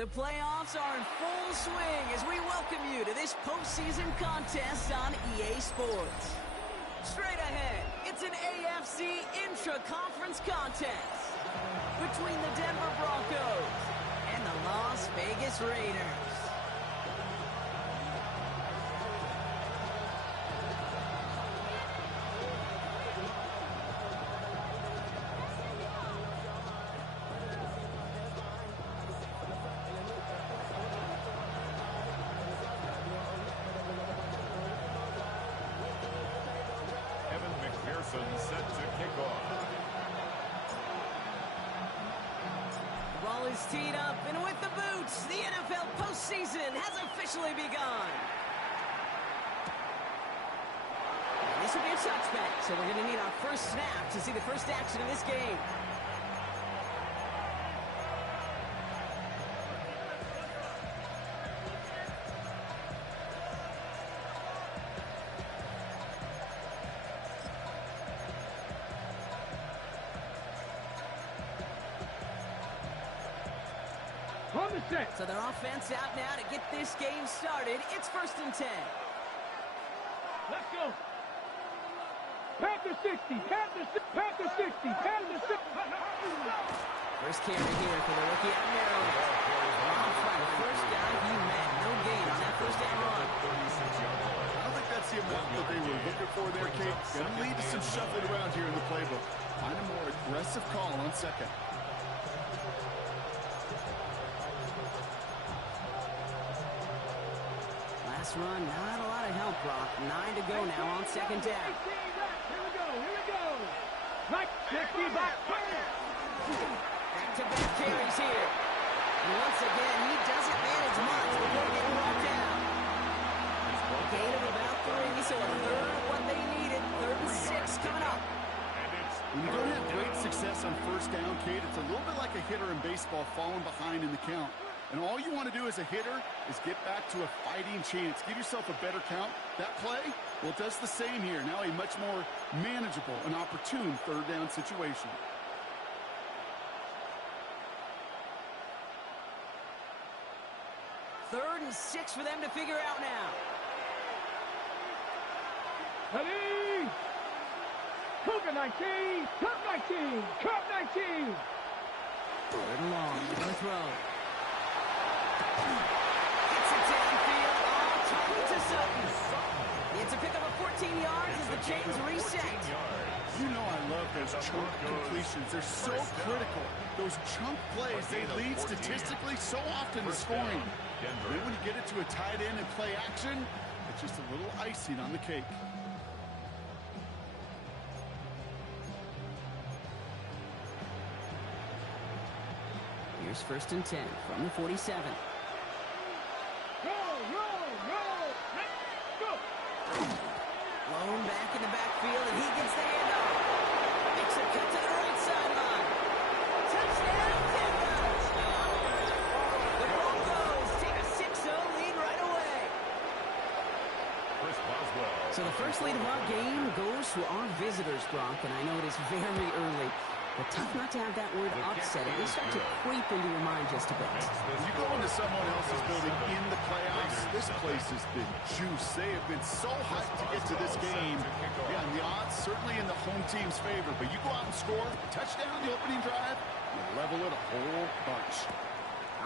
The playoffs are in full swing as we welcome you to this postseason contest on EA Sports. Straight ahead, it's an AFC intra-conference contest between the Denver Broncos and the Las Vegas Raiders. Set to kick off. The ball is teed up, and with the boots, the NFL postseason has officially begun. And this will be a touchback, so we're going to need our first snap to see the first action of this game. So their offense out now to get this game started. It's 1st and 10. Let's go. Panther 60, Panther 60, Panther 60, Panther 60. First carry here for the rookie out of Maryland. First down, he met. No gain on that first down run. I don't think that's the amount that they were looking for there, Kate. Going to lead to some shuffling around here in the playbook. Find a more aggressive call on second. Last run, not a lot of help, Brock. 9 to go now on second down. Here we go. Like 60 back. Back-to-back carries here. And once again, he doesn't manage much before getting brought down. Gain of about 3, so a third of what they needed. 3rd and 6 coming up. When you don't have great success on first down, Kate, it's a little bit like a hitter in baseball falling behind in the count. And all you want to do as a hitter is get back to a fighting chance. Give yourself a better count. That play, well, it does the same here. Now a much more manageable and opportune 3rd down situation. Third and 6 for them to figure out now. Ready? Cougar 19, Cup 19, Cup 19. 3rd and long, the throw. Gets it downfield, all target to Sutton. It's a pickup of 14 yards as the chains reset. You know I love those chunk completions. They're so critical. Those chunk plays, they lead statistically so often to scoring. Then when you get it to a tight end and play action, it's just a little icing on the cake. Here's 1st and 10 from the 47. Lone back in the backfield, and he gets the handoff. Makes a cut to the right sideline. Touchdown, Denver! The Broncos take a 6-0 lead right away. So the first lead of our game goes to our visitors, Brock, and I know it is very early. But tough not to have that word upset. At least start to creep into your mind just a bit. When you go into someone else's building in the playoffs, this place has been juice. They have been so hyped to get to this game. Yeah, and the odds certainly in the home team's favor. But you go out and score, touchdown on the opening drive, you level it a whole bunch.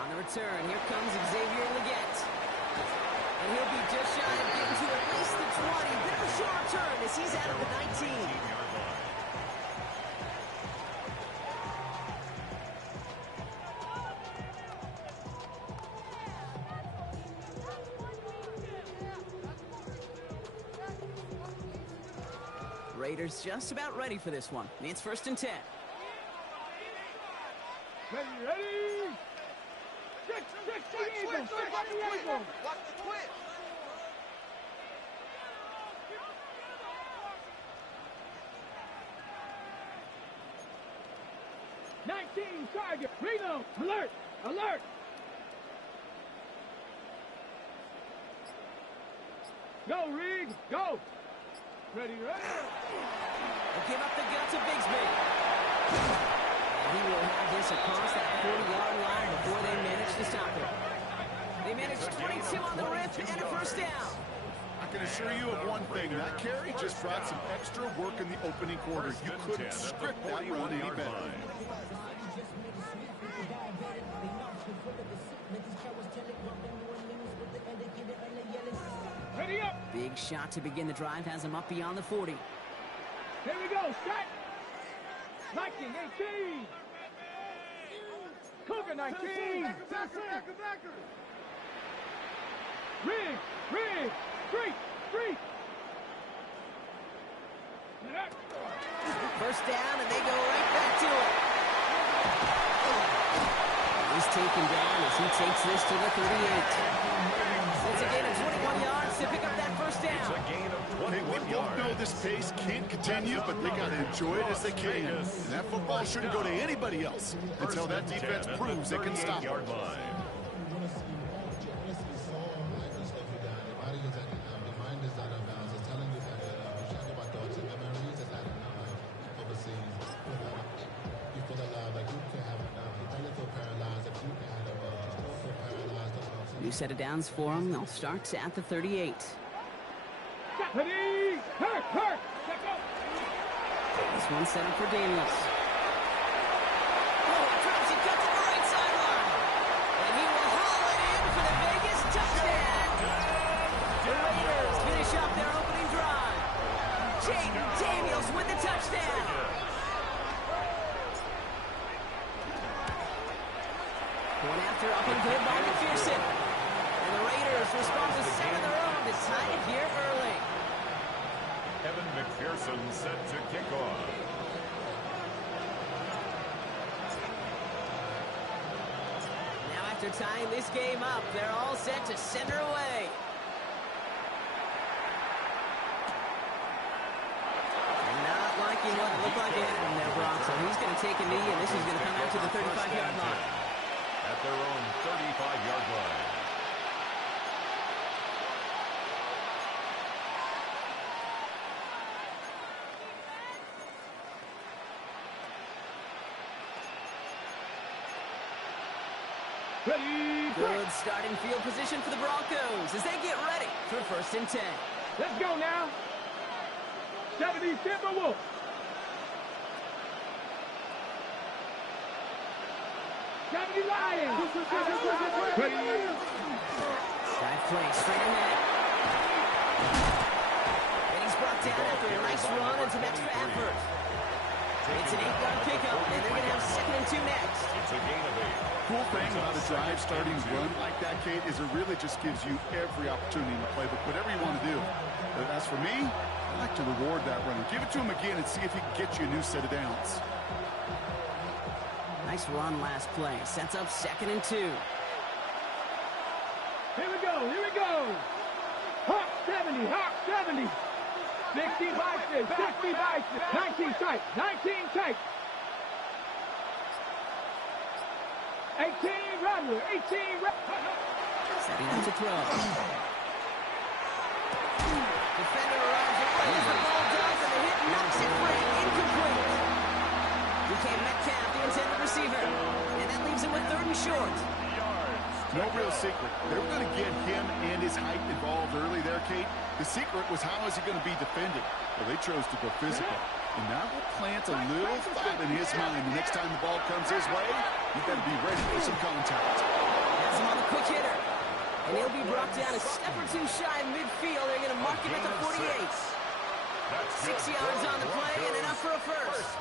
On the return, here comes Xavier Leggett. And he'll be just shy of getting to at least the 20. Bit of a short return as he's out of the 19. Raiders just about ready for this one. It's 1st and 10. Ready? Six, Eagles. Watch the twitch. 19 target. Reno. Alert. Alert. Go, Reed. Go. Ready. They'll give up the gut to Bigsby. And he will have this across that 40-yard line before they manage to stop it. can assure you of one thing. That carry just brought some extra work in the opening quarter. You couldn't script that run any better. Ready up. Big shot to begin the drive has him up beyond the 40. Here we go. Set. 19, 18. Cougar 19. Backer. Rig. Street. First down, and they go right back to it. He's taken down as he takes this to the 38. It's a gain of 21 yards to pick up that first down. It's a gain of 21 We both yards. know this pace can't continue, but they got to enjoy it as they can. And that football shouldn't go to anybody else until that defense proves they can stop it. New set of downs for him. They'll start at the 38. Ready. Hurt. This one set up for Daniels. Oh, drops it, cut to the right sideline. And he will haul it in for the Vegas touchdown. The Raiders finish up their opening drive. Jaden Daniels with the touchdown. Going after up and good by McPherson. And the Raiders respond with 7 of their own to tie it here early. Evan McPherson set to kick off. Now after tying this game up, they're all set to send her away. Not liking what looked like it happened there, Brock. So he's going to take a knee, and this is going to come out to the 35-yard line. At their own 35-yard line. Ready. Good starting field position for the Broncos as they get ready for 1st and 10. Let's go now. 70 Timberwolves. Lions. Ready. Drive play straight ahead. And he's brought down after a nice run and some extra effort. It's an 8-yard pickup, and they're going to have 2nd and 2 next. It's a gain of 8. Cool thing about a drive starting run like that, Kate, is it really just gives you every opportunity in the playbook, whatever you want to do. But as for me, I like to reward that run. Give it to him again and see if he can get you a new set of downs. Nice run last play. Sets up 2nd and 2. Here we go. Hawk 70. 60 biceps. 19 tight. 18 Rattler. Setting up to throw. Defender arrives away as the ball does, and the hit knocks it free. Incomplete. DK Metcalf, the intended receiver. And that leaves him with 3rd and short. No real secret. They were going to get him and his height involved early there, Kate. The secret was how is he going to be defended? Well, they chose to go physical. And that will plant a little thought in his mind. The next time the ball comes his way, you better be ready for some contact. Has him on the quick hitter. And he'll be brought down a step or two shy of midfield. They're going to mark him at the 48. 6 yards on the play and enough for a first.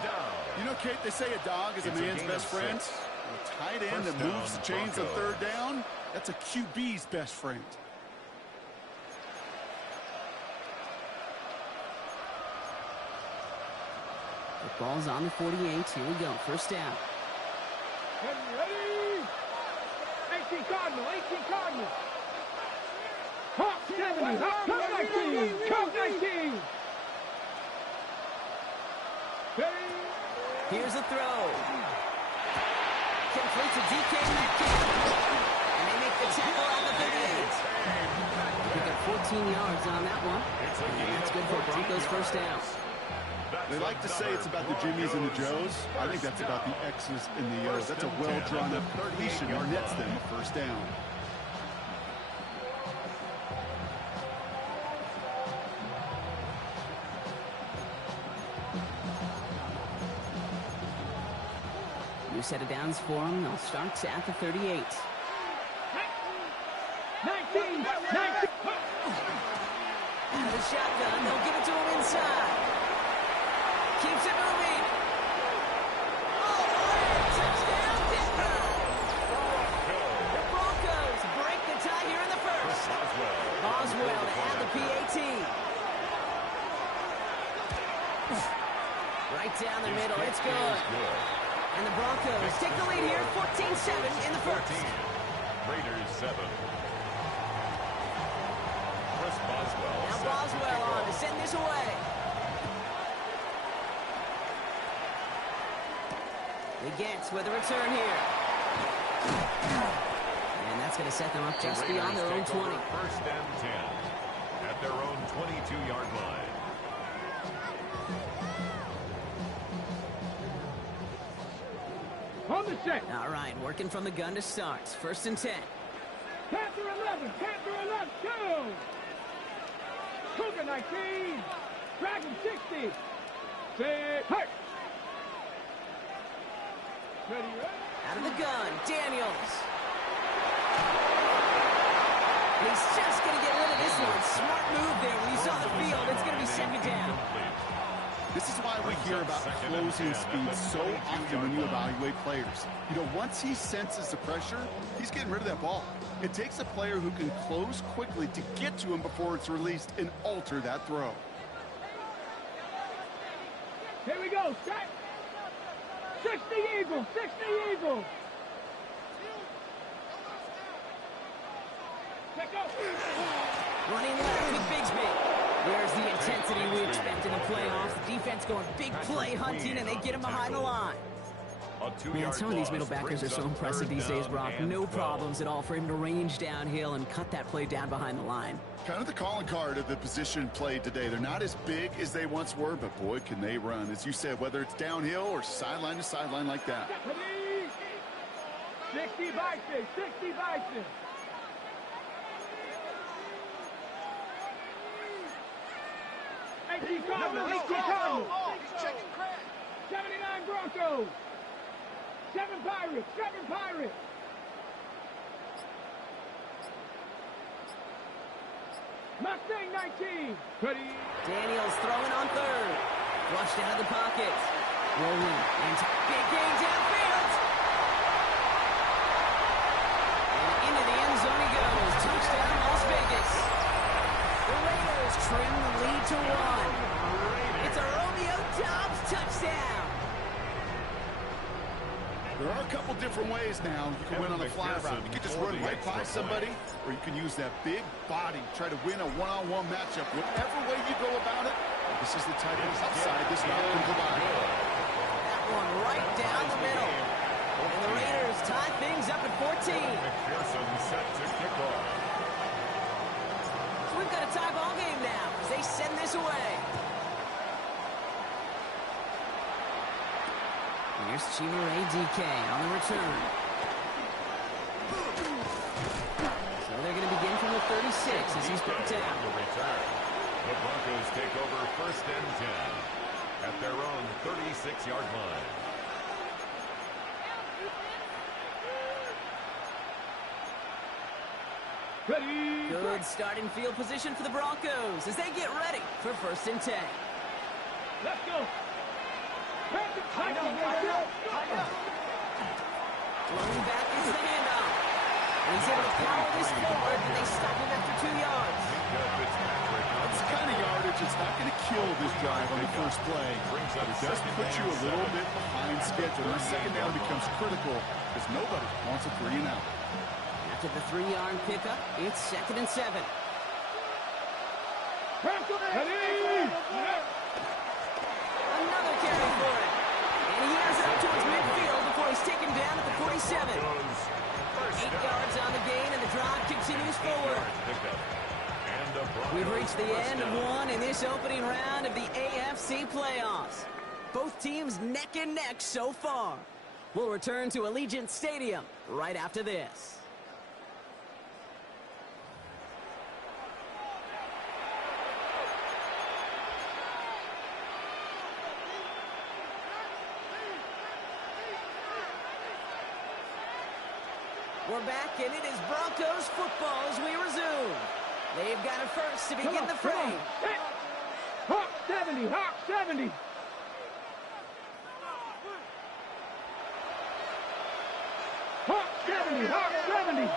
You know, Kate, they say a dog is a man's best friend. A tight end that moves the chains on 3rd down, that's a QB's best friend. The ball's on the 48. Here we go. First down. Ready. 18 Cardinal. Hawk 70. Hawk 19. Ready. Here's a throw. Complete to DK Metcalf. And they make the tackle at the 38. They got 14 yards on that one. That's good for Broncos first down. They like to say it's about the Jimmies and the Joes. I think that's about the X's and the O's. That's a well-drawn-up completion that nets them a first down. set of downs for them. They'll start at the 38. 19. Out of the shotgun, they'll give it to him inside. Keeps it moving. Oh, touchdown, Denver! The Broncos break the tie here in the first. Boswell to add the PAT. Right down the middle, it's good. And the Broncos take the lead here, 14-7 in the first. Raiders 7. Now Boswell on to send this away. They get with a return here. And that's going to set them up just beyond their own 20. First and 10 at their own 22-yard line. On the set. All right, working from the gun to start. First and 10. Panther 11. Panther 11. Go. Cougar 19. Dragon 60. Set. Hey. Ready, Out of the gun, Daniels. And he's just going to get rid of this one. Smart move there. When you saw the field, it's going to be second down. This is why we hear about closing speed so often when you evaluate players. You know, once he senses the pressure, he's getting rid of that ball. It takes a player who can close quickly to get to him before it's released and alter that throw. Here we go. Set. 60 Eagles. 60 Eagles. Check out. Running left with Bigsby. There's the intensity we expect in the playoffs. The defense going big play hunting, and they get him behind the line. Man, some of these middle backers are so impressive these days, Brock. No problems at all for him to range downhill and cut that play down behind the line. Kind of the calling card of the position played today. They're not as big as they once were, but boy, can they run. As you said, whether it's downhill or sideline to sideline like that. 60 Bison. 60 Bison. He's checking crack. 79 Broncos. 7 Pirates. 7 Pirates. Mustang 19. Ready. Daniels throwing on third. Flushed out of the pocket. Rolling into big gain downfield. And into the end zone he goes. Touchdown, Las Vegas. The Raiders trim the lead to 1. It's a Romeo Doubs touchdown. There are a couple different ways now you can win on the fly route. You can just run right by somebody, or you can use that big body, try to win a one-on-one matchup. Whatever way you go about it, this is the type of upside this route can provide. That one right down the middle. And the Raiders tie things up at 14. McPherson set to kick off. So we've got a tie ball game now as they send this away. Here's Chimere DK on the return. So they're going to begin from the 36 as he's brought down. The return. The Broncos take over first and 10 at their own 36-yard line. Ready. Good starting field position for the Broncos as they get ready for first and 10. Let's go. Flowing back into the handoff. And he's able to power this forward, and they stop him after 2 yards. That's the kind of yardage it's not going to kill this drive on the first play. But it does put you a little bit behind schedule. And second down becomes critical because nobody wants a 3 and out. After the 3-yard pickup, it's second and 7. Another carry for him. And he has it up towards midfield before he's taken down at the 47. 8 yards on the gain, and the drive continues forward. We've reached the end of one in this opening round of the AFC playoffs. Both teams neck and neck so far. We'll return to Allegiant Stadium right after this. We're back, and it is Broncos football as we resume. They've got it first to begin the frame. Hawk 70, Hawk 70. Hawk 70, Hawk 70.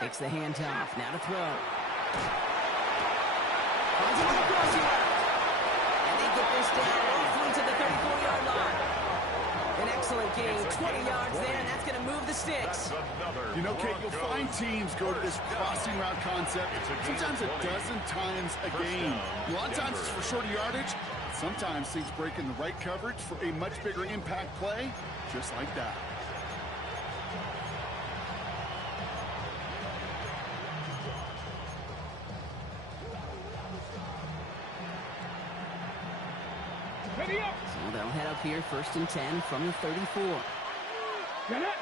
Takes the handoff, now to throw. Finds it with a crossing route. And they get this down roughly to the 34-yard line. An excellent gain, 20 yards there, and that's going to move the sticks. You know, Kate, you'll find teams go to this crossing route concept sometimes a dozen times a game. A lot of times it's for shorter yardage. Sometimes things break in the right coverage for a much bigger impact play, just like that. So they'll head up here, 1st and 10 from the 34. Get it.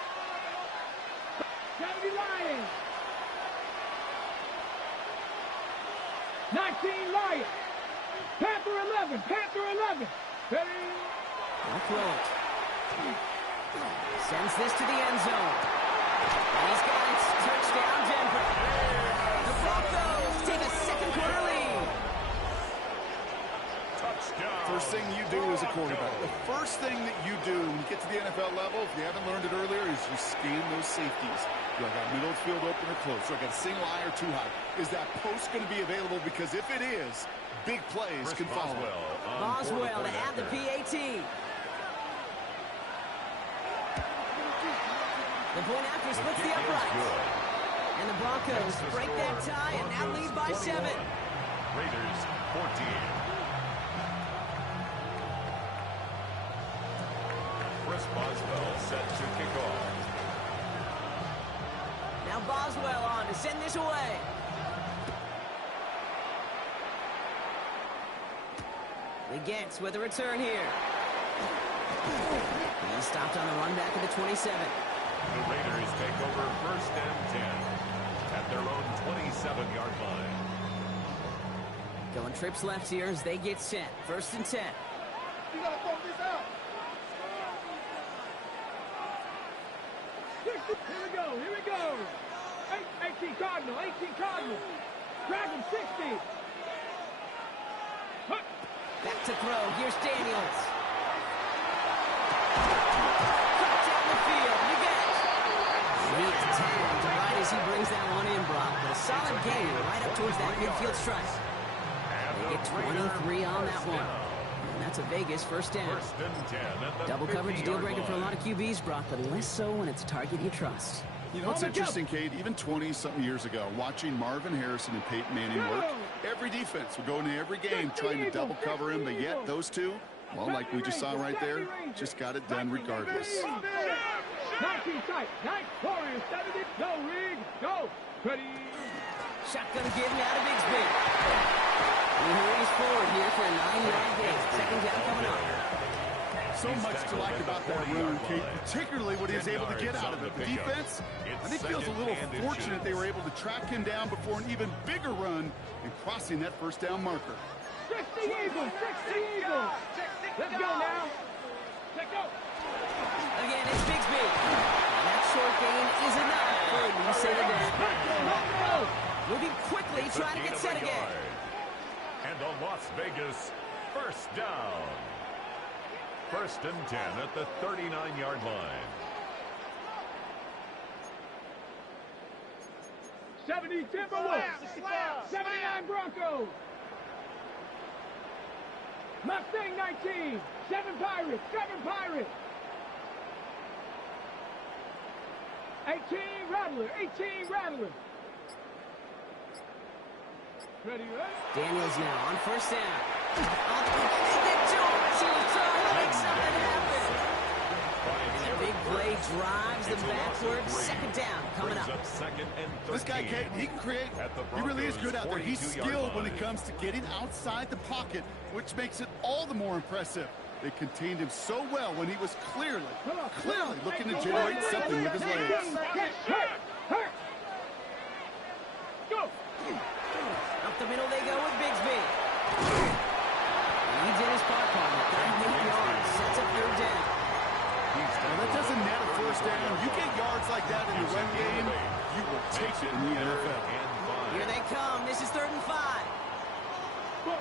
70 Lions. 19 Lions. Panther 11. Panther 11. Ready. They'll throw it. Sends this to the end zone. And he's got it. Touchdown, Denver. The Broncos take a second-quarter lead. First thing you do as a quarterback, the first thing that you do when you get to the NFL level, if you haven't learned it earlier, is you scan those safeties. Do I got middle field open or close? Do I got a single eye or too high? Is that post going to be available? Because if it is, big plays can follow. Boswell to add the PAT. The point after splits the uprights. And the Broncos break that tie and now lead by 7. Raiders 14. Chris Boswell set to kick off. Now Boswell on to send this away. He gets with a return here. He's stopped on the run back at the 27. The Raiders take over 1st and 10 at their own 27-yard line. Going trips left here as they get set. 1st and 10. You gotta throw this out. Here we go. Here we go. 18 Cardinal. 18 Cardinal. Dragon 60. Back to throw. Here's Daniels. Cut down the field. You get it. Neat tagged right as he brings that one in, Brock. But a solid gain right up towards that midfield stripe. They get 23 on that one. And that's a Vegas 1st down. 1st and 10 at the Double coverage deal 50-yard breaker for a line. lot of QBs, Brock, but less so when it's a target you trust. You know, it's interesting, Kate, even 20-something years ago, watching Marvin Harrison and Peyton Manning work, every defense would go into every game trying to double cover him, but yet those two, well, like we just saw right there, just got it done regardless. 19 tight. 9 Warriors. 70. Go, Reed. Go. Ready. Shotgun give now to Bigsby. And he moves forward here for a 9-yard gain. 2nd down coming up. So much to like about that run, Kate, particularly what he was able to get out of it. The defense, I think, feels a little fortunate they were able to track him down before an even bigger run and crossing that 1st down marker. 60 Eagles. 60 Eagles. Let's go now. Let's go. Again, it's Bigsby. And that short gain is enough for a new set of down. Moving quickly, trying to get set again. And a Las Vegas 1st down. 1st and 10 at the 39-yard line. 70 Timberwolves. 79 Broncos. Mustang 19. 7 Pirates. 7 Pirates. 18 Rattler. 18 Rattler. Ready, ready? Daniels now on 1st down. They get to him as he was trying to make something happen. And a big play drives them backwards. 2nd down coming up. This guy, Kate, he can create. He really is good out there. He's skilled when it comes to getting outside the pocket, which makes it all the more impressive. They contained him so well when he was clearly looking to generate something with his legs. Hurt. Go. Up the middle they go with Bigsby. Leads in his part, 38 yards. takes it in the NFL. Here they come. This is 3rd and 5. Go.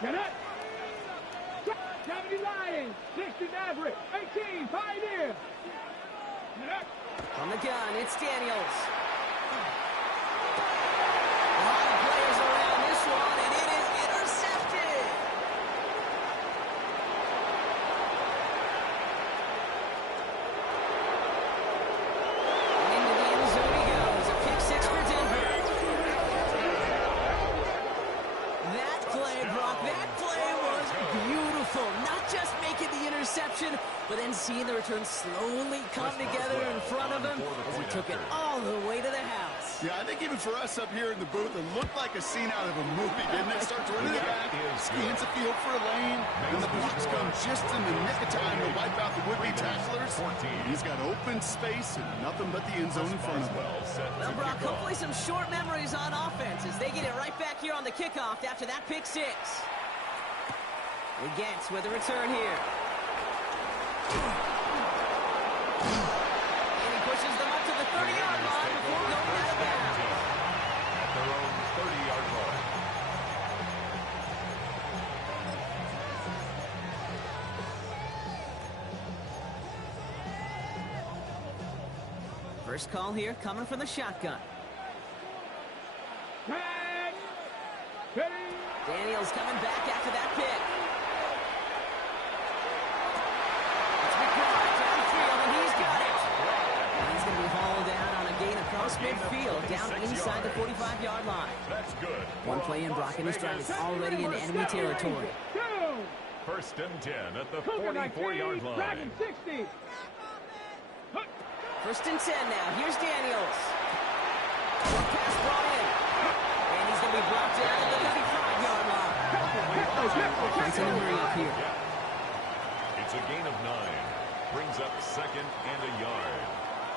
Get it. 70 Lions, 60 Maverick, 18 Pioneer. From the gun, it's Daniels. A lot of players around this one, and it is intercepted. And into the end zone he goes. A pick 6 for Denver. That play, Brock, that play was beautiful. Not just making the interception, but then seeing the return slowly come together in front of him as he took it all the way to the house. Yeah, I think even for us up here in the booth, it looked like a scene out of a movie, didn't it? Starts running it back, scans the field for a lane, and the blocks come just in the nick of time to wipe out the would-be tacklers. He's got open space and nothing but the end zone in front of him. Well, Brock, hopefully some short memories on offense as they get it right back here on the kickoff after that pick 6. Against with a return here. And he pushes them up to the 30-yard line before going out of bounds. At their own 30-yard line. First call here coming from the shotgun. Daniels coming back after that pick. It's McBride downfield, and he's got it. And he's going to be hauled down on a gain across midfield, down inside the 45-yard line. That's good. One play in, Brock, and his drive is already in enemy territory. 1st and 10 at the 44-yard line. 60. 1st and 10 now. Here's Daniels. One pass brought in. And he's going to be brought down at the 55-yard line. Nice and hurry up here. It's a gain of 9. Brings up 2nd and a yard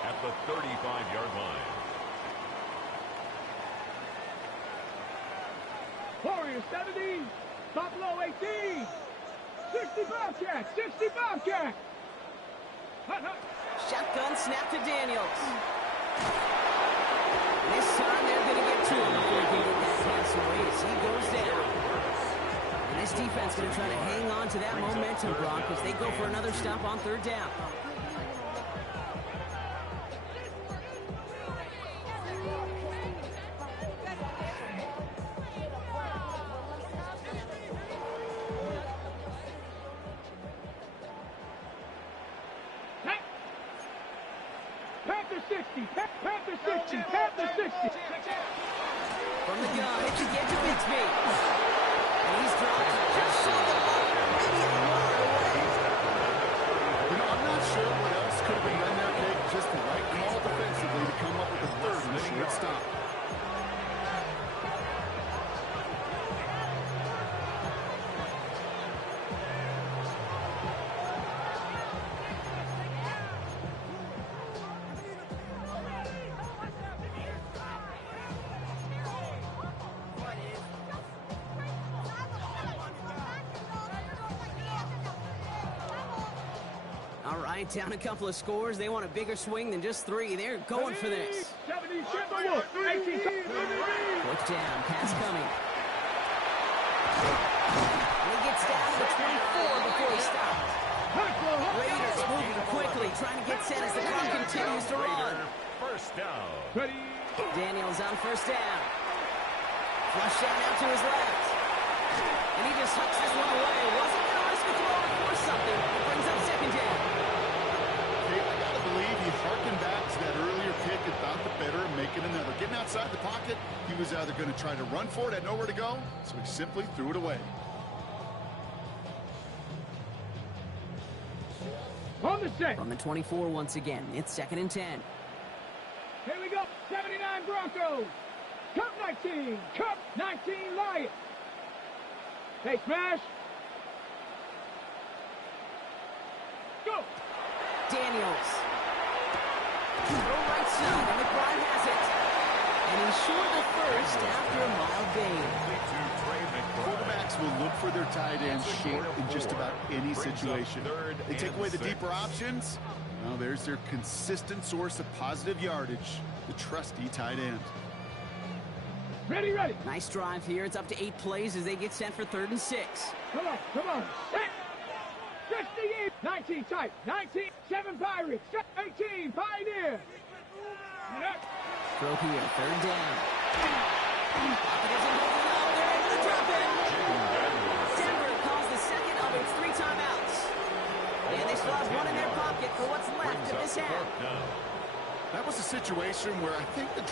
at the 35-yard line. Warriors 70. Buffalo 18. 60 Bobcat. 60 Bobcat. Shotgun snap to Daniels. This time they're going to get to him before he can get that pass away as he goes down. And this defense going to try to hang on to that momentum, Brock, as they go for another stop on 3rd down. Panther 60. Panther 60. Panther 60. From the gun, it's to get to Bixby. And he's dropped just so the ball maybe a yard away. You know, I'm not sure what else could have been done there, Kate. Just the right call defensively to come up with a 3rd and a short stop. All right, down a couple of scores. They want a bigger swing than just 3. They're going for this. 70 Timberwolves. 18. Fourth down, pass coming. And he gets down to the 24 before he stops. Raiders moving quickly, trying to get set as the clock continues to run. First down. Daniels on 1st down. Flush down out to his left. And he just hucks this one away. Wasn't going to risk a throw or force something. It brings up 2nd down. I gotta believe he harkened back to that earlier pick and thought the better of making another. Getting outside the pocket, he was either going to try to run for it, had nowhere to go, so he simply threw it away. On the set. From the 24 once again, it's 2nd and 10. Here we go. 79 Broncos. Cup 19. Cup 19 Lions. Hey, smash. Go. Daniels. Throw right side, and McBride has it. And he's short of 1st after a mild gain. Quarterbacks will look for their tight ends short in just about any situation. They take away the deeper options, Well, there's their consistent source of positive yardage, the trusty tight end. Ready, ready. Nice drive here. It's up to 8 plays as they get set for 3rd and 6. Come on, come on. Set. 68. 19 tight. 19. 7 Pirates. 18 Pioneer. Throw here. 3rd down. Pocket isn't holding up. They're able to drop it. Denver calls the second of its 3 timeouts. And they still have 1 in their pocket for what's left of this half. That was a situation where I think the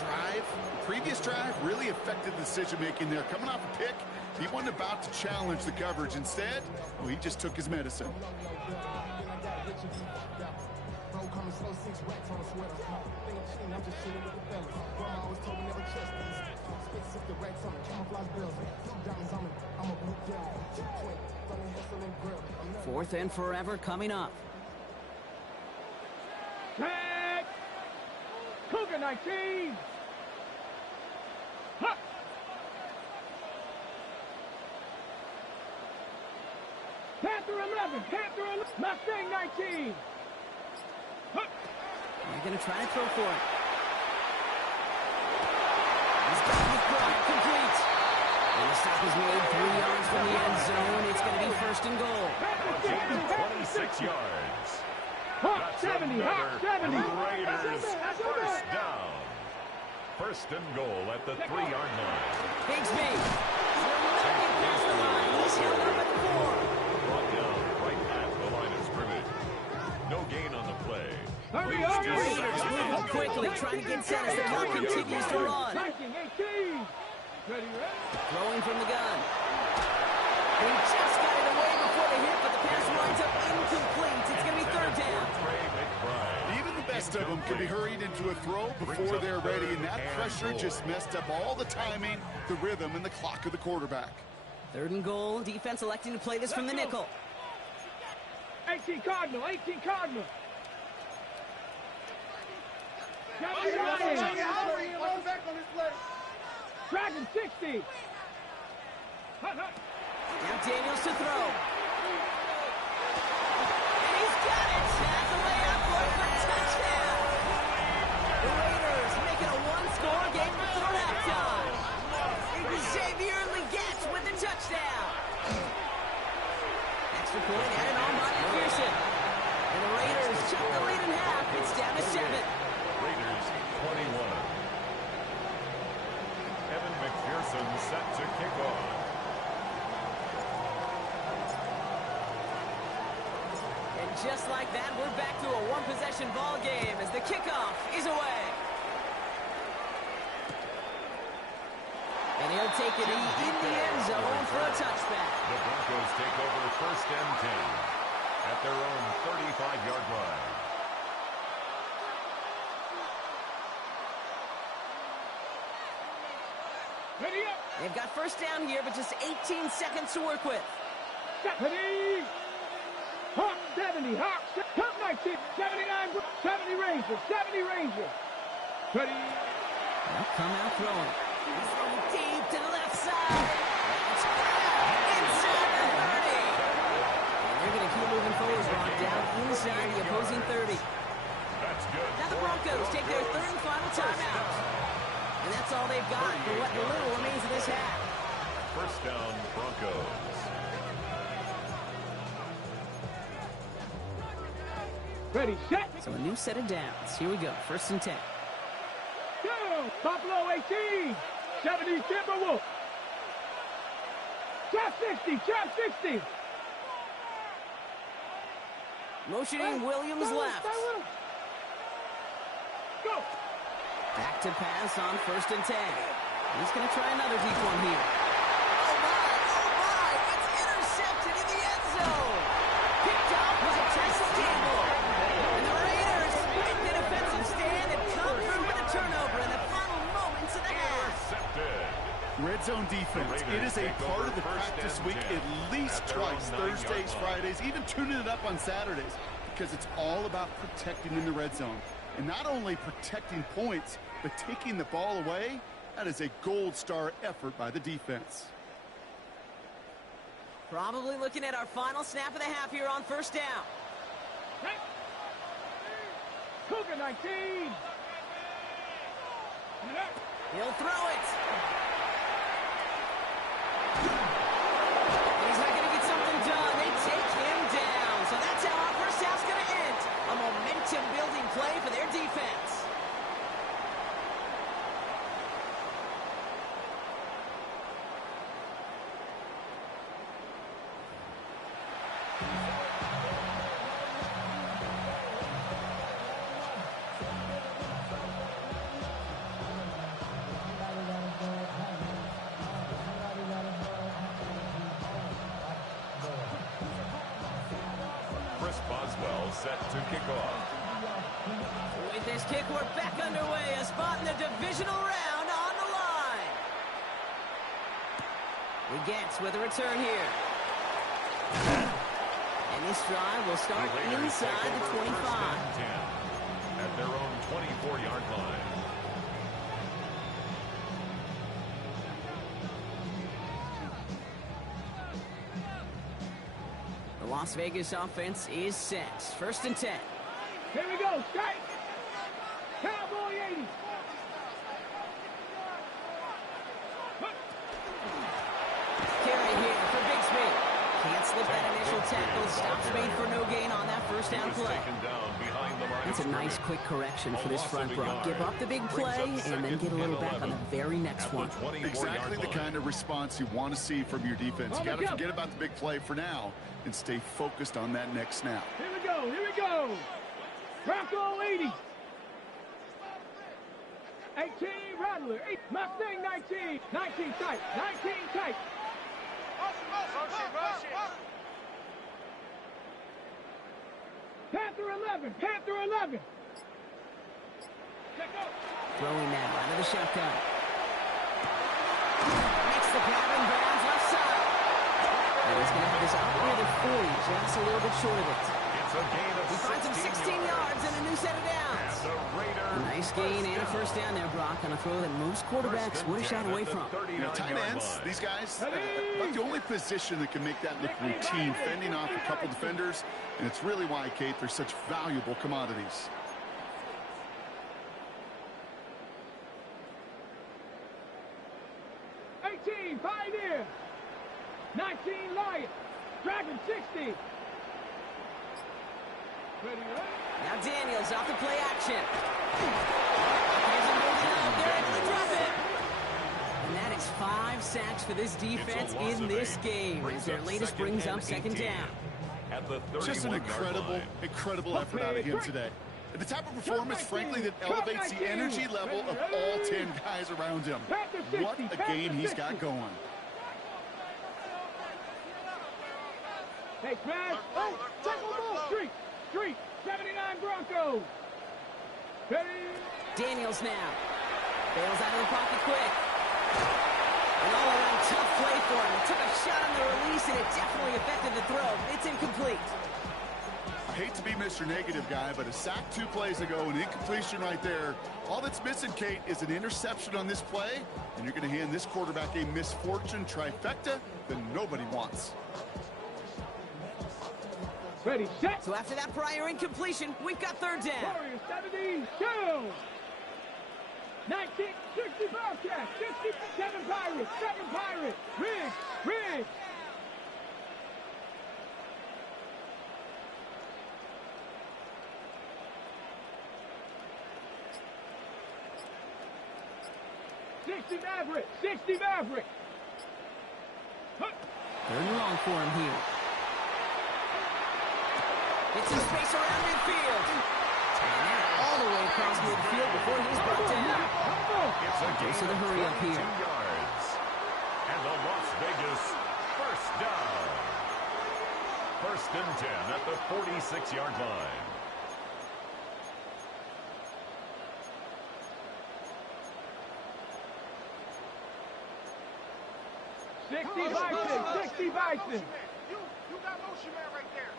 previous drive, really affected the decision-making there. Coming off a pick, he wasn't about to challenge the coverage. Instead, well, he just took his medicine. Fourth and forever coming up. Tag. Cougar 19. Huh. Panther 11. Panther 11. Mustang 19. Huh. They're going to try to throw for it. He's got it complete. And the stop is made 3 yards from the end zone. It's going to be 1st and goal. 26 yards. Hawk 70. Hawk 70. Raiders, 1st down. 1st and goal at the 3-yard line. Bigsby will not get past the line. He's held up at the 4. Brought down right at the line of scrimmage. No gain on the play. Hurry, Raiders moving quickly, trying to get set as the clock continues to run. 18. Ready, ready. Throwing from the gun. He just got it away before the hit, but the pass winds up incomplete. It's going to be 3rd down. Even the best of them can be hurried into a throw before they're ready, and that pressure just messed up all the timing, the rhythm, and the clock of the quarterback. 3rd and goal. Defense electing to play this from the nickel. 18 Cardinal. 18 Cardinal. Dragon 60. Now Daniels to throw. And he's got it. That's a layup for a touchdown. The Raiders make it a 1-score game before halftime. Xavier Legette with the touchdown. Extra point added on by McPherson. And the Raiders chuck the lead in half. It's down to 7. Raiders 21. Evan McPherson set to kick off. And just like that, we're back to a 1-possession ball game as the kickoff is away. And he'll take it in the end zone for a touchback. The Broncos take over 1st and 10 at their own 35-yard line. Ready up. They've got 1st down here, but just 18 seconds to work with. Ready. Hawk 70. Hawk 19. 79. 70 Rangers. 70 Rangers. Ready. They'll come out throwing. He's throwing deep to the left side. It's inside the 30. And they're going to keep moving forward, Ron, down inside the opposing 30. That's good. Now the Broncos take their 3rd and final timeout. And that's all they've got for what little remains of this half. 1st down, Broncos. Ready, set. So a new set of downs. Here we go. 1st and 10. Go. Buffalo 18. 70 Timberwolves. Trap 60. Trap 60. Motioning Williams left. Go. Back to pass on 1st and 10. He's going to try another deep one here. Oh my, it's intercepted in the end zone. Picked up by Tyson Campbell. And the Raiders break the defensive stand and come through with a turnover in the final moments of the half. Red zone defense. It is a part of the practice week at least twice, Thursdays, Fridays, even tuning it up on Saturdays, because it's all about protecting in the red zone. And not only protecting points, but taking the ball away. That is a gold star effort by the defense. Probably looking at our final snap of the half here on 1st down. Cougar 19. He'll throw it. He's not going to get something done. They take him down. So that's how our first half's going to end. A momentum-building play for their defense. Set to kick off. With this kick, we're back underway. A spot in the divisional round on the line. He gets with a return here. And this drive will start inside the 25. At their own 24-yard line. Las Vegas offense is set. 1st and 10. Here we go. Strike. Cowboy 80. Carry here for Bigsby. Can't slip that initial tackle. Stops made for no gain on that first down play. That's a nice quick correction for this front row. Give up the big play and then get a little back on the very next one. Exactly the kind of response you want to see from your defense. You got to forget about the big play for now and stay focused on that next snap. Here we go. Here we go. Bronco 80. 18 Rattler. Mustang 19. 19 tight. 19 tight. Panther 11. Panther 11. Throwing now out of the shotgun. Makes the pattern bounds left side. And he's going to have this out near the 40, just a little bit short of it. It's a gain of he finds him 16 yards and a new set of downs. A nice gain and a first down there, Brock, on a throw that most quarterbacks would have shied away from. You know, tight ends, these guys, about the only position that can make that look routine, fending off a couple defenders, and it's really why, Kate, they're such valuable commodities. Pioneer. 19 Lion. Dragon 60. Now Daniels off the play action. Here's a moving up. They're able to drop it. And that is 5 sacks for this defense in this game as their latest brings up 2nd down. Just an incredible effort out of him today. The type of performance, frankly, that elevates the energy level of all 10 guys around him. What a game he's got going. Hey, Brad. Oh, tackle ball. Street. 79 Broncos. Daniels now. Bails out of the pocket quick. An all-around tough play for him. Took a shot on the release, and it definitely affected the throw. It's incomplete. I hate to be Mr. Negative guy, but a sack 2 plays ago, an incompletion right there. All that's missing, Kate, is an interception on this play, and you're going to hand this quarterback a misfortune trifecta that nobody wants. Ready, set. So after that prior incompletion, we've got 3rd down. Warriors 72. 1960 Bobcats. 57 Pirates. 7 Pirates. Riggs. 60 Maverick. 3rd and long for him here. Gets some space around midfield. And they're all the way across midfield before he's brought down. Goes to the hurry up here. Yards. And the Las Vegas 1st down. 1st and 10 at the 46-yard line. $60 Bison. You got motion man right there.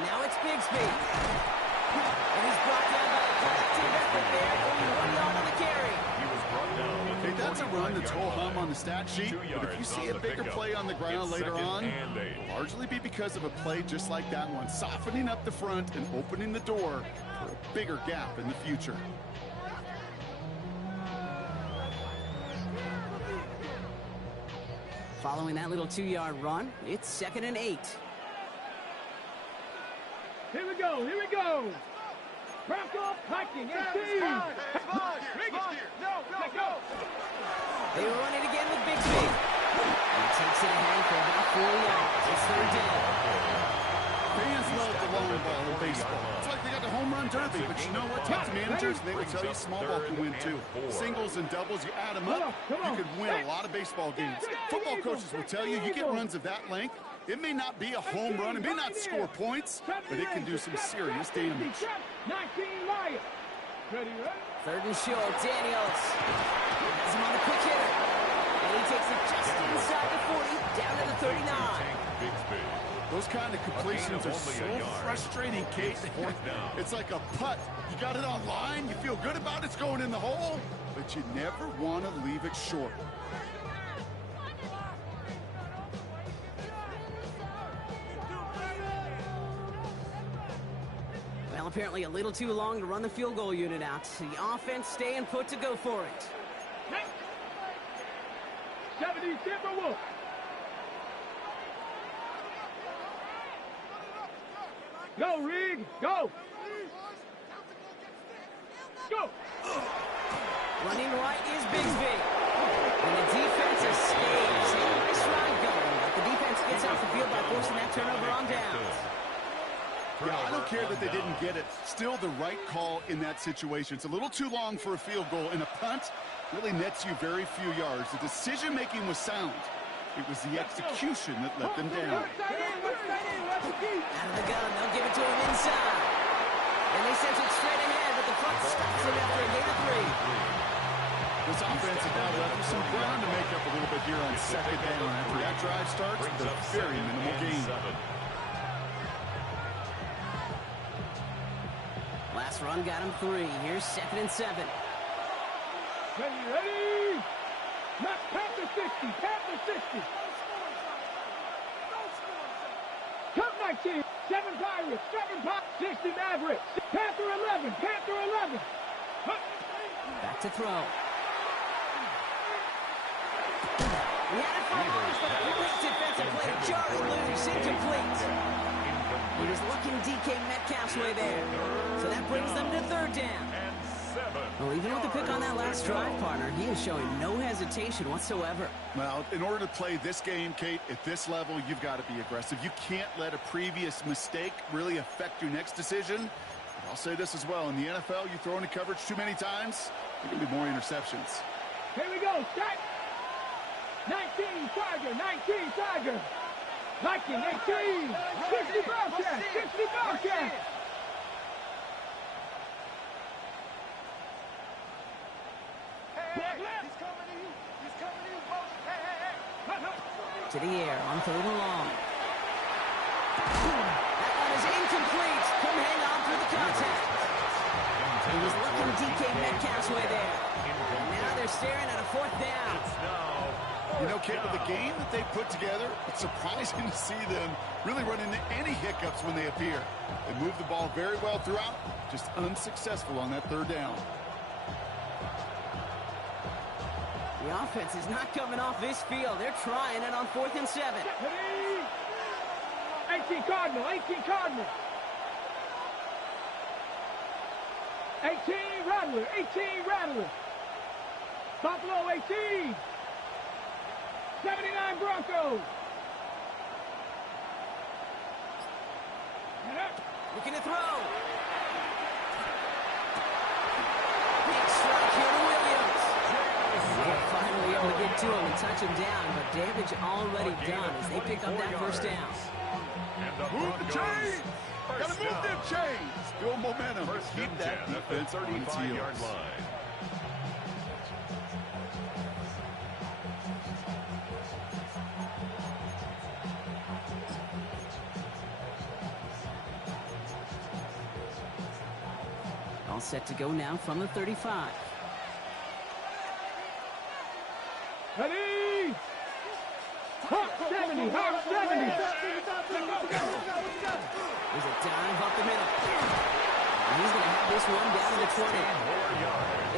Now it's Bigsby. And he's brought down by a collective effort there. Only 1 yard on the carry. He was brought down. Hey, that's a run that's whole hum on the stat sheet, but if you see a bigger play on the ground later on, it'll largely be because of a play just like that one, softening up the front and opening the door for a bigger gap in the future. Following that little 2-yard run, it's 2nd and 8. Here we go, here we go. Bronco hiking, 18. Go. They run it again with Bixby. He takes it ahead for about 4 yards. It's 3rd down. Fans love the long ball in baseball. It's like they got the home run derby, but you know what? Talk to managers, and they will tell you small ball can win too. Singles and doubles, you add them up, you can win a lot of baseball games. Football coaches will tell you, you get runs of that length, it may not be a home run, it may not score points, but it can do some serious damage. 19 Lions. Ready? 3rd and short, Daniels. Has him on the quick hitter. And he takes it just inside the 40, down to the 39. Those kind of completions are so frustrating, Kate. It's like a putt. You got it on line, you feel good about it's going in the hole, but you never want to leave it short. Well, apparently a little too long to run the field goal unit out. The offense staying put to go for it. 70 Timberwolves. Go, Reed, go. Go. Running right is Bixby. And the defense escapes. A nice run going, but the defense gets off the field by forcing that turnover on downs. Yeah, I don't care that they didn't get it. Still the right call in that situation. It's a little too long for a field goal, and a punt really nets you very few yards. The decision-making was sound. It was the execution that let them down. Out of the gun, they'll give it to him inside. And they sent it straight ahead, but the front stops it after a gain of 3. This offense is now left with some ground to make up a little bit here on 2nd down. After that drive starts with a very minimal gain. Last run got him 3. Here's 2nd and 7. Ready? Panther 60, Panther 60. Cup 19, 7 Pirates, 60 Mavericks. Panther 11, Panther 11. Back to throw. He had it for a moment, but a great defensive play. Jarring loose, incomplete. He was looking DK Metcalf's way there. So that brings them to 3rd down. Well, even with the pick on that last drive, partner, he is showing no hesitation whatsoever. Well, in order to play this game, Kate, at this level, you've got to be aggressive. You can't let a previous mistake really affect your next decision. But I'll say this as well. In the NFL, you throw into coverage too many times, there can be more interceptions. Here we go, start. 19 Tiger, 19 Tiger. Viking, 18. 60 Bobcat, 60 Bobcat. To the air on 3rd and long. That one is incomplete. Couldn't hang on through the contact. He was looking DK Metcalf's way there. And now they're staring at a 4th down. You know, Kate, with the game that they put together, it's surprising to see them really run into any hiccups when they appear. They move the ball very well throughout, just unsuccessful on that 3rd down. The offense is not coming off this field. They're trying it on 4th and 7. 18 Cardinal, 18 Cardinal. 18 Rattler, 18 Rattler. Buffalo, 18. 79 Broncos. Looking to throw. Big strike here to Williams. They're finally able to get to him and touch him down, but damage already done as they pick up that 1st down. Move the chains! Gotta move them chains! Build momentum. Keep that defense on its heels. All set to go now from the 35. Ready? Hawk 70, Hawk 70. There's a dive up the middle. And he's going to have this one down to the 20.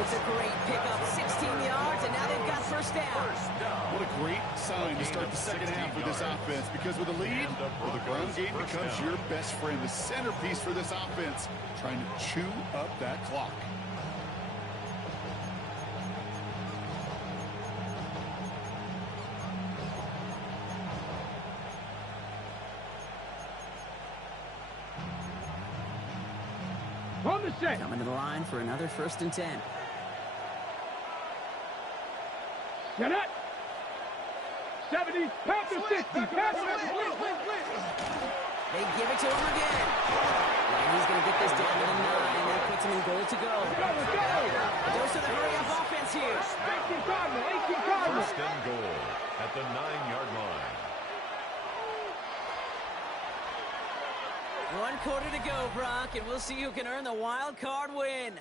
It's a great pickup, 16 yards, and now they've got first down. What a great sign to start the second half with this offense, because with a lead, the ground game becomes your best friend, the centerpiece for this offense, trying to chew up that clock. On the set. Coming to the line for another 1st and 10. Get it. 70, Panther 60, Panther. They give it to him again. And he's going to get this down to the 9. That puts him in goal to go. Let's go. Goes to the hurry-up offense here. 18 Cardinal, 18 Cardinal. First and goal at the 9-yard line. 1 quarter to go, Brock, and we'll see who can earn the wild card win.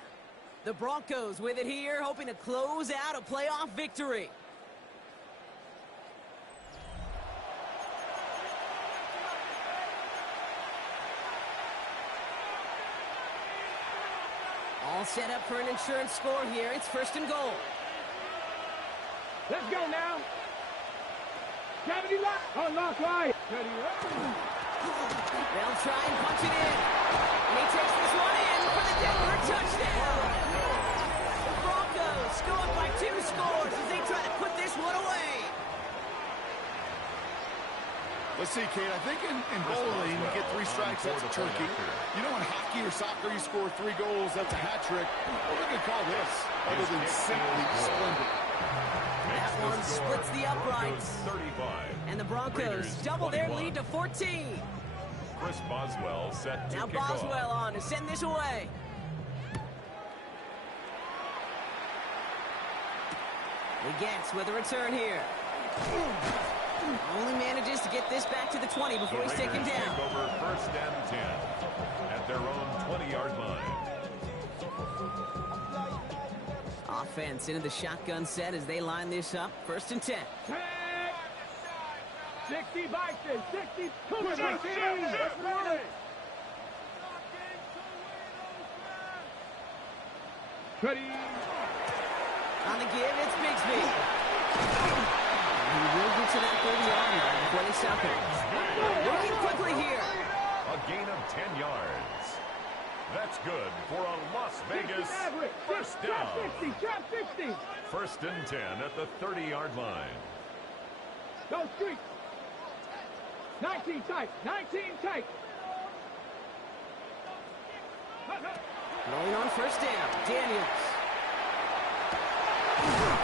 The Broncos with it here, hoping to close out a playoff victory. All set up for an insurance score here. It's 1st and goal. Let's go now. 70 lock. Unlock right. Ready, They'll try and punch it in. And he takes this one in for the Denver touchdown. The Broncos go up by 2 scores as they try to put this one away. Let's see, Kate, I think in bowling, you get 3 strikes, that's a turkey. You know, in hockey or soccer, you score 3 goals, that's a hat trick. What do they call this, other than simply splendid? That one splits the uprights. 35. And the Broncos double their lead to 14. Chris Boswell set to Now kick off. Boswell on to send this away. He gets with a return here. Only manages to get this back to the 20 before he's taken Raiders down. take over 1st and 10 at their own 20-yard line. Offense into the shotgun set as they line this up. 1st and 10. 60 Bison, 60 Cougar, 19. Ready. On the give, it's Bigsby. He will get to that 30-yard line before they stop him. Working quickly here. A gain of 10 yards. That's good for a Las Vegas first down. 60. 1st and 10 at the 30-yard line. Go street. 19 tight. 19 tight. Rolling on 1st down. Daniels.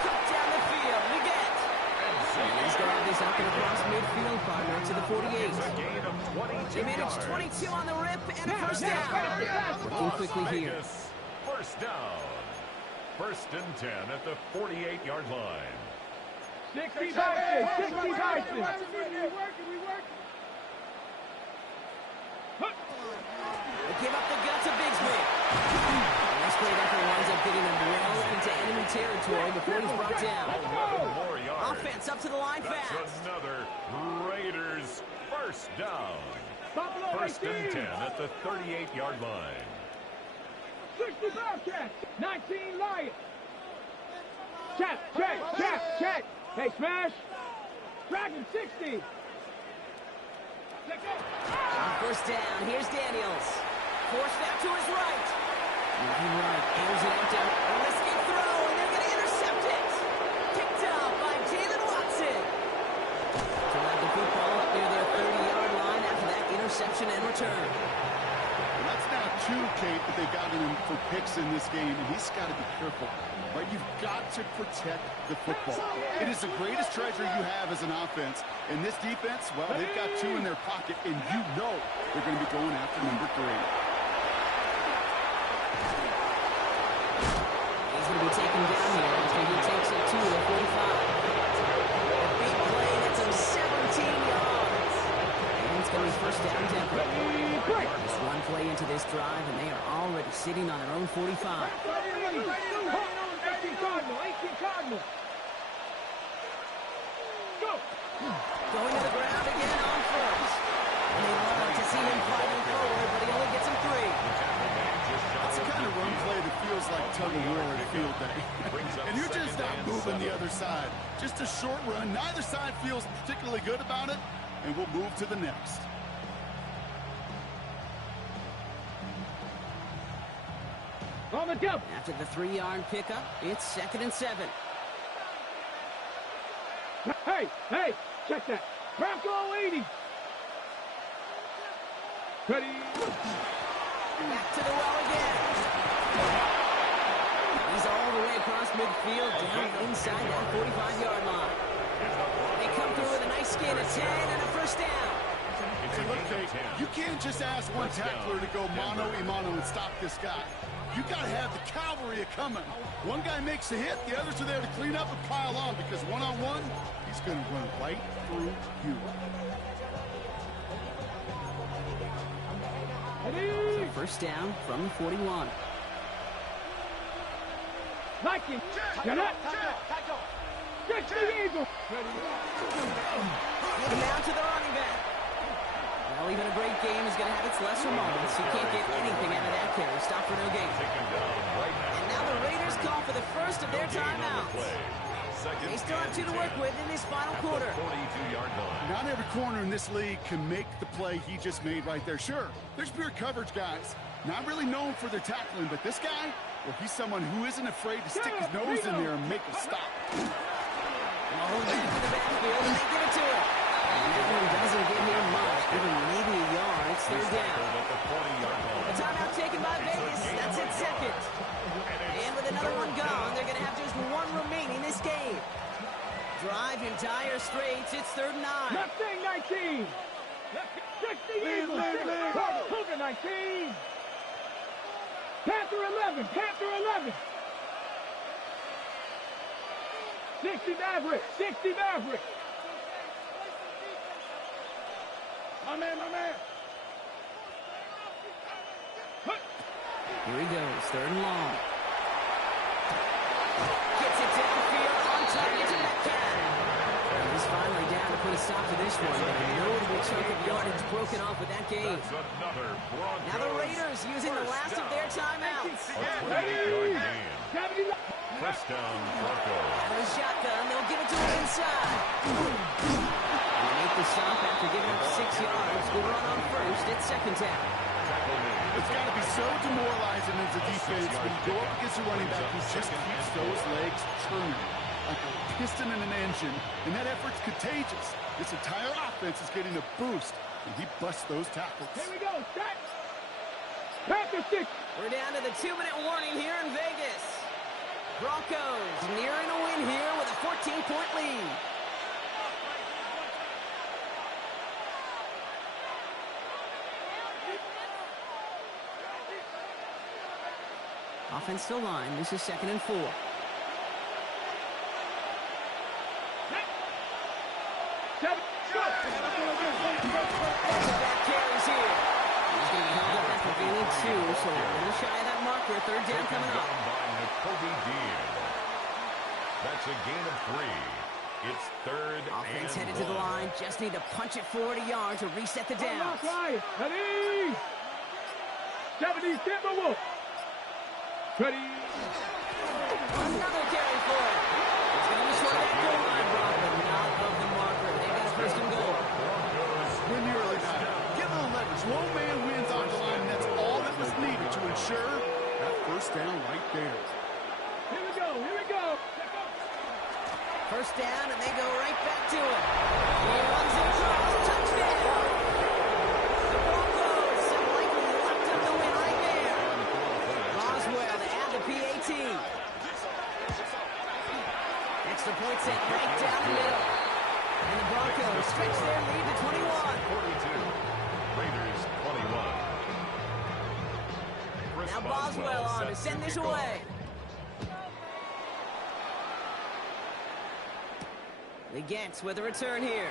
Cut down the field. We get. And he's going to have this up and across midfield, partner, to the 48. A gain of 22 They managed yards. 22 on the rip and a 1st down. Working quickly here. Vegas, first down. 1st and 10 at the 48-yard line. 60 Bison. 60 Bison. They give up the guts of Bigsby. This play definitely winds up getting them well into enemy territory before he's brought down. 11 more yards. Offense up to the line That's fast. another Raiders first down. Buffalo 1st and 18. 10 at the 38-yard line. 60 Bobcats. 19 Lions. Check. Hey, smash. Dragon 60. Let's go. On 1st down, here's Daniels. Forced out to his right. Moving right, airs it out down. A risky throw, and they're going to intercept it. Picked up by Jalen Watson. To have the football up near their 30-yard line after that interception and return. And that's now 2, Kate, that they've gotten him for picks in this game, and he's got to be careful. Right? You've got to protect the football. It is the greatest treasure you have as an offense. And this defense, well, they've got 2 in their pocket, and you know they're going to be going after number 3. He's going to be taken down here after he takes it to the 45. Big play, that's him 17 yards. And it's going to be 1st down Denver. Just 1 play into this drive, and they are already sitting on their own 45. 18 Cardinal. open the other side. Just a short run. Neither side feels particularly good about it, and we'll move to the next. On the jump. After the 3-yard pickup, it's 2nd and 7. Hey, check that. Bronco 80. Ready. Back to the well again. He's all the way across midfield, down inside that 45-yard line. They come through with a nice gain of 10 and a first down. Hey, look, Kate, you can't just ask one tackler to go mano-a-mano and stop this guy. You got to have the cavalry coming. One guy makes a hit, the others are there to clean up and pile on, because one-on-one, he's going to run right through you. So first down from the 41. Like him. Get up. Catch the eagle. Give him out to the running back. Well, even a great game is going to have its lesser moments. You can't get anything out of that carry. Stop for no gain. And now the Raiders call for the first of their timeouts. They still have 2 to work with in this final quarter. 42-yard line. Not every corner in this league can make the play he just made right there. Sure, there's pure coverage guys. Not really known for their tackling, but this guy, well, he's someone who isn't afraid to stick his nose in there and make a stop. Hold back in the backfield, and they give it to him. And that one doesn't get him much, even maybe a yard. It's third down. A timeout taken by Vegas. That's its second. And with another one gone, they're going to have just one remaining this game. Drive entire straights. It's 3rd and 9. Mustang 19. Check the eagle. Cougar 19. Panther 11. Panther 11. 60 Maverick. 60 Maverick. My man. Here he goes, 3rd and long. Gets it downfield on target to Metcalf. He's finally down to put a stop to this one. But a notable chunk of yardage broken off with that game. Now the Raiders using the last of their timeouts. First down, Broncos. Out of the shotgun, they'll give it to him inside. And they make the stop after giving up 6 yards. Good run on first. It's 2nd down. It's got to be so demoralizing as a defense when you go up against a running back who just keeps those legs turning like a piston in an engine, and that effort's contagious. This entire offense is getting a boost, and he busts those tackles. Here we go. Set. Panther 6. We're down to the 2-minute warning here in Vegas. Broncos nearing a win here with a 14-point lead. Offense still line. This is 2nd and 4. Back carries here. He's going to be held up after gaining 2, so a little shy of that marker. 3rd down coming up. That's a gain of 3. It's 3rd Offense and headed to the 1. line. Just need to punch it forward a yard to reset the downs. Ready. 70 Timberwolf. Ready. Another carry for it. It's going to be short of that goal line, Brock, but not of the marker. They got 1st and goal. Win the early down. Get a little leverage. One man wins on the line, and that's all that was needed to ensure that 1st down right there. Here we go. 1st down, and they go right back to it. He runs it across. Touchdown. The Broncos have likely locked up the win right there. Boswell to add the PAT. Extra point set right down the middle. And the Broncos stretch their lead to 21. 42. Raiders 21. Now Boswell on to send this away. The Gents with a return here.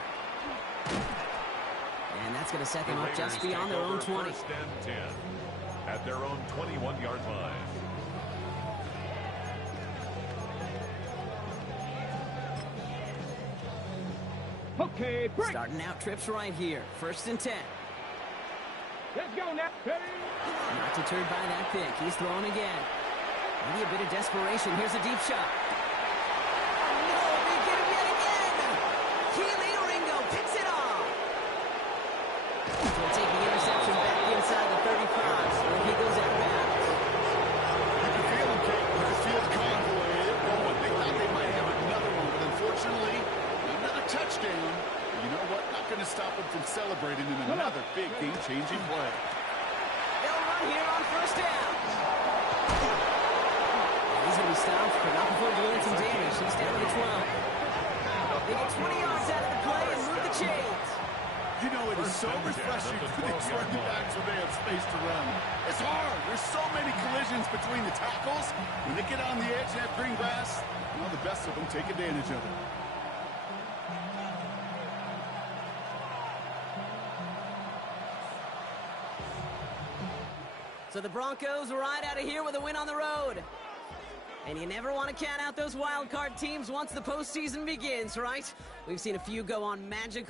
And that's going to set them up just beyond their own 20. 1st and 10 at their own 21-yard line. Okay, break. Starting out trips right here. 1st and 10. Let's go now. Ready. Not deterred by that pick. He's throwing again. Maybe a bit of desperation. Here's a deep shot. stop him from celebrating in another big game-changing play. They'll run here on first down. He's going to be stopped, but not before doing some damage. He's down to the 12. They get 20 yards out of the play and move the chains. You know, it is so refreshing for these running backs when they have space to run. It's hard. There's so many collisions between the tackles. When they get on the edge and have green grass, you know, the best of them take advantage of it. So the Broncos ride out of here with a win on the road. And you never want to count out those wild card teams once the postseason begins, right? We've seen a few go on magical